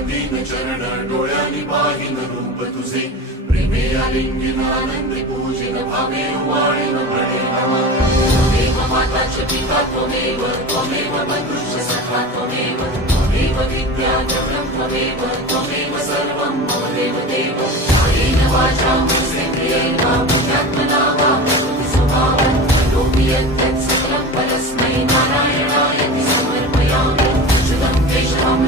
दीन चरण डोळ्यांनी पाहिन रूप तुझे प्रेमे आलिंगिन आनंदी पूजिन भावे वाळीन म्हणे नमा त्वमेव माताच पिता त्वमेव त्वमेव बंधुश्च सखा त्वमेव त्वमेव विद्या जगं त्वमेव त्वमेव सर्वं मम देवदेव कायेन वाचा मनसेन्द्रियेण बुद्ध्यात्मना वा करोमि स्वभावं करोमि यत् सकलं परस्मै नारायणाय समर्पयामि शुभं केशवं